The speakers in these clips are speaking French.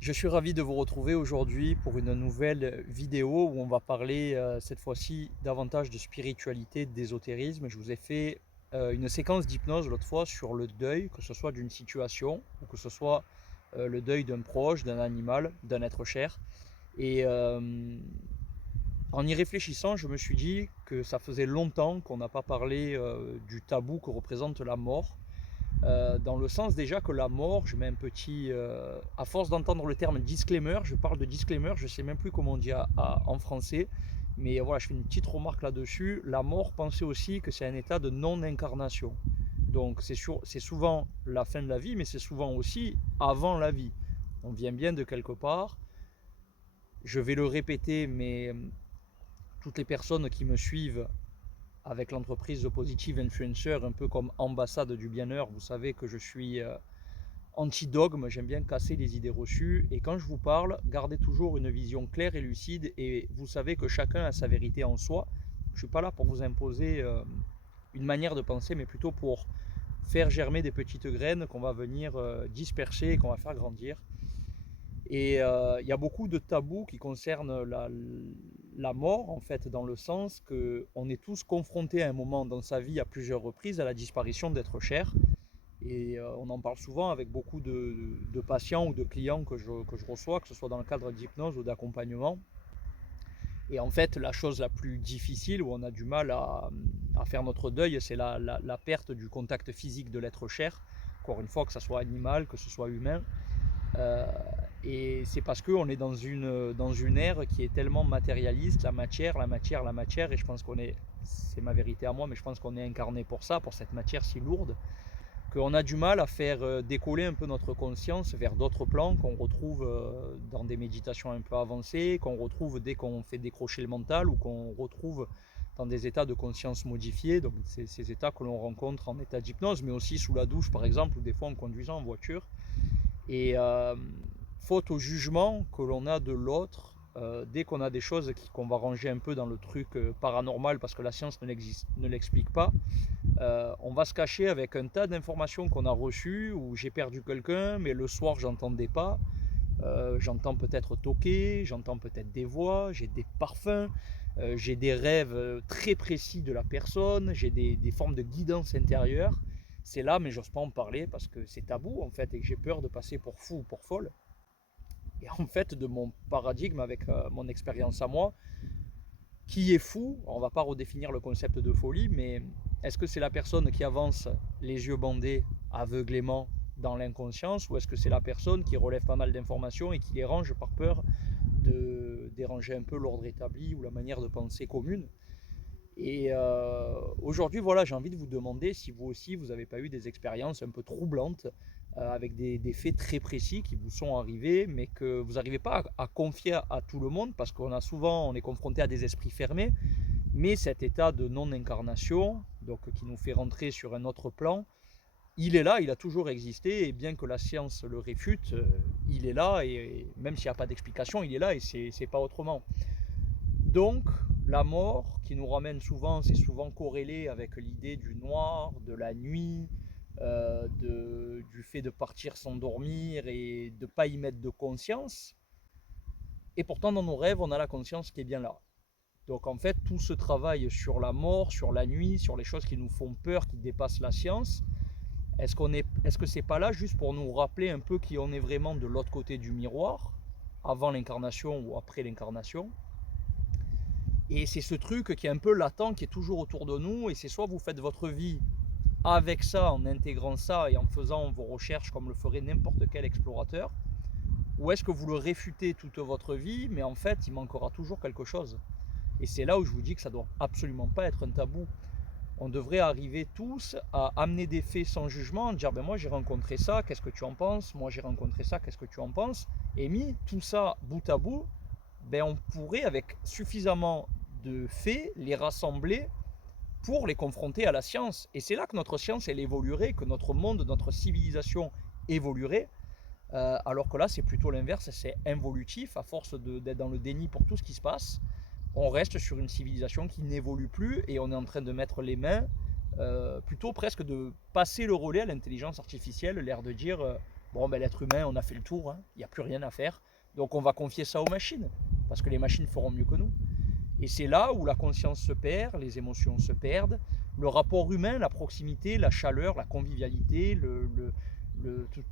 Je suis ravi de vous retrouver aujourd'hui pour une nouvelle vidéo où on va parler cette fois-ci davantage de spiritualité, d'ésotérisme. Je vous ai fait une séquence d'hypnose l'autre fois sur le deuil, que ce soit d'une situation ou que ce soit le deuil d'un proche, d'un animal, d'un être cher. Et en y réfléchissant, je me suis dit que ça faisait longtemps qu'on n'a pas parlé du tabou que représente la mort. Dans le sens déjà que la mort, je mets un petit... à force d'entendre le terme disclaimer, je parle de disclaimer, je ne sais même plus comment on dit en français, mais voilà, je fais une petite remarque là-dessus. La mort, pensez aussi que c'est un état de non-incarnation. Donc c'est souvent la fin de la vie, mais c'est souvent aussi avant la vie. On vient bien de quelque part. Je vais le répéter, mais toutes les personnes qui me suivent avec l'entreprise The Positive Influencer, un peu comme ambassade du bien-être, vous savez que je suis anti-dogme, j'aime bien casser les idées reçues. Et quand je vous parle, gardez toujours une vision claire et lucide. Et vous savez que chacun a sa vérité en soi. Je ne suis pas là pour vous imposer une manière de penser, mais plutôt pour faire germer des petites graines qu'on va venir disperser et qu'on va faire grandir. Et il y a beaucoup de tabous qui concernent la mort, en fait, dans le sens qu'on est tous confrontés à un moment dans sa vie, à plusieurs reprises, à la disparition d'êtres chers. Et on en parle souvent avec beaucoup de patients ou de clients que je reçois, que ce soit dans le cadre d'hypnose ou d'accompagnement. Et en fait, la chose la plus difficile, où on a du mal à faire notre deuil, c'est la perte du contact physique de l'être cher. Encore une fois, que ce soit animal, que ce soit humain. Euh, et c'est parce qu'on est dans une ère qui est tellement matérialiste, la matière, la matière, la matière. Et je pense c'est ma vérité à moi, mais je pense qu'on est incarné pour ça, pour cette matière si lourde, qu'on a du mal à faire décoller un peu notre conscience vers d'autres plans qu'on retrouve dans des méditations un peu avancées, qu'on retrouve dès qu'on fait décrocher le mental ou qu'on retrouve dans des états de conscience modifiés, donc ces états que l'on rencontre en état d'hypnose, mais aussi sous la douche par exemple, ou des fois en conduisant en voiture. Et faute au jugement que l'on a de l'autre, dès qu'on a des choses qu'on va ranger un peu dans le truc paranormal parce que la science ne l'explique pas, on va se cacher avec un tas d'informations qu'on a reçues, où j'ai perdu quelqu'un, mais le soir j'entendais pas. J'entends peut-être toquer, j'entends peut-être des voix, j'ai des parfums, j'ai des rêves très précis de la personne, j'ai des formes de guidance intérieure. C'est là, mais j'ose pas en parler parce que c'est tabou en fait et que j'ai peur de passer pour fou ou pour folle. Et en fait, de mon paradigme avec mon expérience à moi, qui est fou, on va pas redéfinir le concept de folie, mais est-ce que c'est la personne qui avance les yeux bandés aveuglément dans l'inconscience, ou est-ce que c'est la personne qui relève pas mal d'informations et qui les range par peur de déranger un peu l'ordre établi ou la manière de penser commune? Et aujourd'hui, voilà, j'ai envie de vous demander si vous aussi, vous n'avez pas eu des expériences un peu troublantes avec des faits très précis qui vous sont arrivés, mais que vous n'arrivez pas à confier à tout le monde parce on est confronté à des esprits fermés, mais cet état de non-incarnation, donc qui nous fait rentrer sur un autre plan, il est là, il a toujours existé, et bien que la science le réfute, il est là, et même s'il n'y a pas d'explication, il est là, et c'est pas autrement. Donc, la mort, qui nous ramène souvent, c'est souvent corrélé avec l'idée du noir, de la nuit, du fait de partir sans dormir et de ne pas y mettre de conscience. Et pourtant, dans nos rêves, on a la conscience qui est bien là. Donc, en fait, tout ce travail sur la mort, sur la nuit, sur les choses qui nous font peur, qui dépassent la science, est-ce que c'est pas là juste pour nous rappeler un peu qui on est vraiment de l'autre côté du miroir, avant l'incarnation ou après l'incarnation? Et c'est ce truc qui est un peu latent, qui est toujours autour de nous. Et c'est soit vous faites votre vie avec ça, en intégrant ça et en faisant vos recherches comme le ferait n'importe quel explorateur, ou est-ce que vous le réfutez toute votre vie, mais en fait, il manquera toujours quelque chose. Et c'est là où je vous dis que ça doit absolument pas être un tabou. On devrait arriver tous à amener des faits sans jugement, dire ben moi j'ai rencontré ça, qu'est-ce que tu en penses? Moi j'ai rencontré ça, qu'est-ce que tu en penses? Et mis tout ça bout à bout, ben on pourrait avec suffisamment de faits les rassembler pour les confronter à la science. Et c'est là que notre science elle évoluerait, que notre monde, notre civilisation évoluerait. Alors que là c'est plutôt l'inverse, c'est involutif à force d'être dans le déni pour tout ce qui se passe. On reste sur une civilisation qui n'évolue plus et on est en train de mettre les mains, plutôt presque de passer le relais à l'intelligence artificielle, l'air de dire Bon, ben, l'être humain, on a fait le tour, hein. Il n'y a plus rien à faire. Donc on va confier ça aux machines, parce que les machines feront mieux que nous. Et c'est là où la conscience se perd, les émotions se perdent, le rapport humain, la proximité, la chaleur, la convivialité,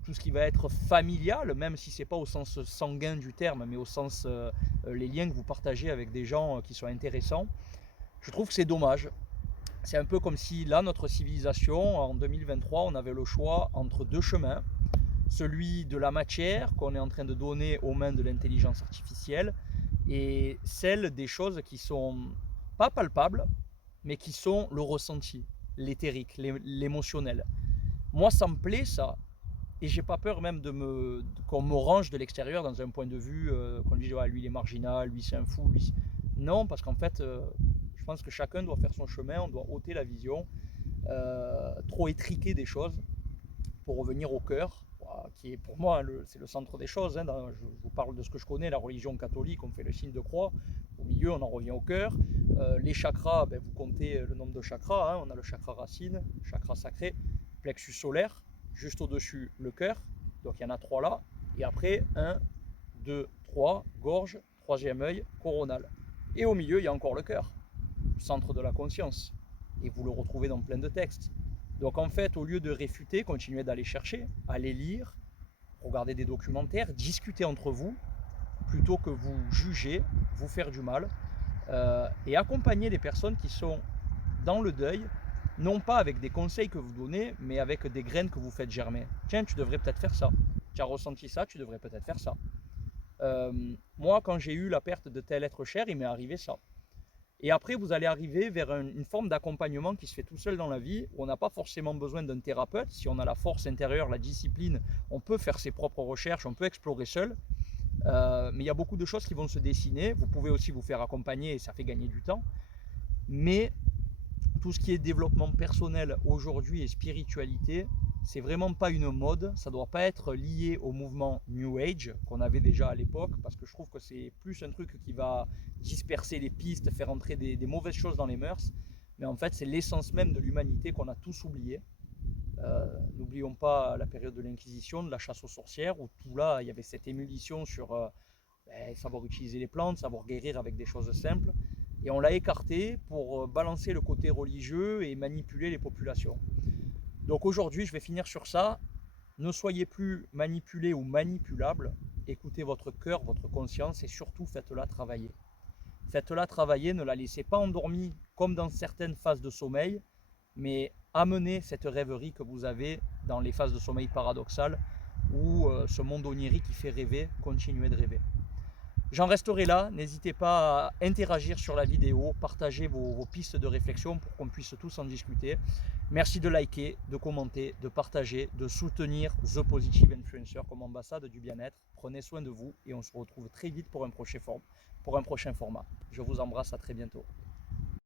tout ce qui va être familial, même si ce n'est pas au sens sanguin du terme, mais au sens les liens que vous partagez avec des gens qui sont intéressants. Je trouve que c'est dommage. C'est un peu comme si là, notre civilisation, en 2023, on avait le choix entre deux chemins. Celui de la matière qu'on est en train de donner aux mains de l'intelligence artificielle et celle des choses qui sont pas palpables, mais qui sont le ressenti, l'éthérique, l'émotionnel. Moi, ça me plaît ça, et j'ai pas peur même qu'on me range de l'extérieur dans un point de vue, qu'on dise ouais, lui il est marginal, lui c'est un fou, lui. Non, parce qu'en fait, je pense que chacun doit faire son chemin, on doit ôter la vision, trop étriquer des choses pour revenir au cœur, qui est pour moi c'est le centre des choses. Hein. Je vous parle de ce que je connais, la religion catholique, on fait le signe de croix, au milieu on en revient au cœur. Les chakras, ben, vous comptez le nombre de chakras, hein. On a le chakra racine, le chakra sacré, plexus solaire, juste au-dessus le cœur, donc il y en a 3 là, et après 1, 2, 3, gorge, troisième œil, coronal. Et au milieu il y a encore le cœur, centre de la conscience, et vous le retrouvez dans plein de textes. Donc en fait, au lieu de réfuter, continuez d'aller chercher, aller lire, regarder des documentaires, discuter entre vous, plutôt que vous juger, vous faire du mal, et accompagner les personnes qui sont dans le deuil, non pas avec des conseils que vous donnez, mais avec des graines que vous faites germer. Tiens, tu devrais peut-être faire ça. Tu as ressenti ça, tu devrais peut-être faire ça. Moi, quand j'ai eu la perte de tel être cher, il m'est arrivé ça. Et après, vous allez arriver vers une forme d'accompagnement qui se fait tout seul dans la vie, où on n'a pas forcément besoin d'un thérapeute. Si on a la force intérieure, la discipline, on peut faire ses propres recherches, on peut explorer seul. Mais il y a beaucoup de choses qui vont se dessiner. Vous pouvez aussi vous faire accompagner et ça fait gagner du temps. Mais tout ce qui est développement personnel aujourd'hui et spiritualité, c'est vraiment pas une mode, ça doit pas être lié au mouvement New Age qu'on avait déjà à l'époque, parce que je trouve que c'est plus un truc qui va disperser les pistes, faire entrer des mauvaises choses dans les mœurs, mais en fait c'est l'essence même de l'humanité qu'on a tous oublié. N'oublions pas la période de l'Inquisition, de la chasse aux sorcières, où tout là, il y avait cette émulsion sur savoir utiliser les plantes, savoir guérir avec des choses simples, et on l'a écarté pour balancer le côté religieux et manipuler les populations. Donc aujourd'hui, je vais finir sur ça. Ne soyez plus manipulés ou manipulables. Écoutez votre cœur, votre conscience et surtout faites-la travailler. Faites-la travailler, ne la laissez pas endormie comme dans certaines phases de sommeil, mais amenez cette rêverie que vous avez dans les phases de sommeil paradoxales ou ce monde onirique qui fait rêver, continuez de rêver. J'en resterai là, n'hésitez pas à interagir sur la vidéo, partagez vos pistes de réflexion pour qu'on puisse tous en discuter. Merci de liker, de commenter, de partager, de soutenir The Positive Influencer comme ambassade du bien-être. Prenez soin de vous et on se retrouve très vite pour un prochain format. Je vous embrasse, à très bientôt.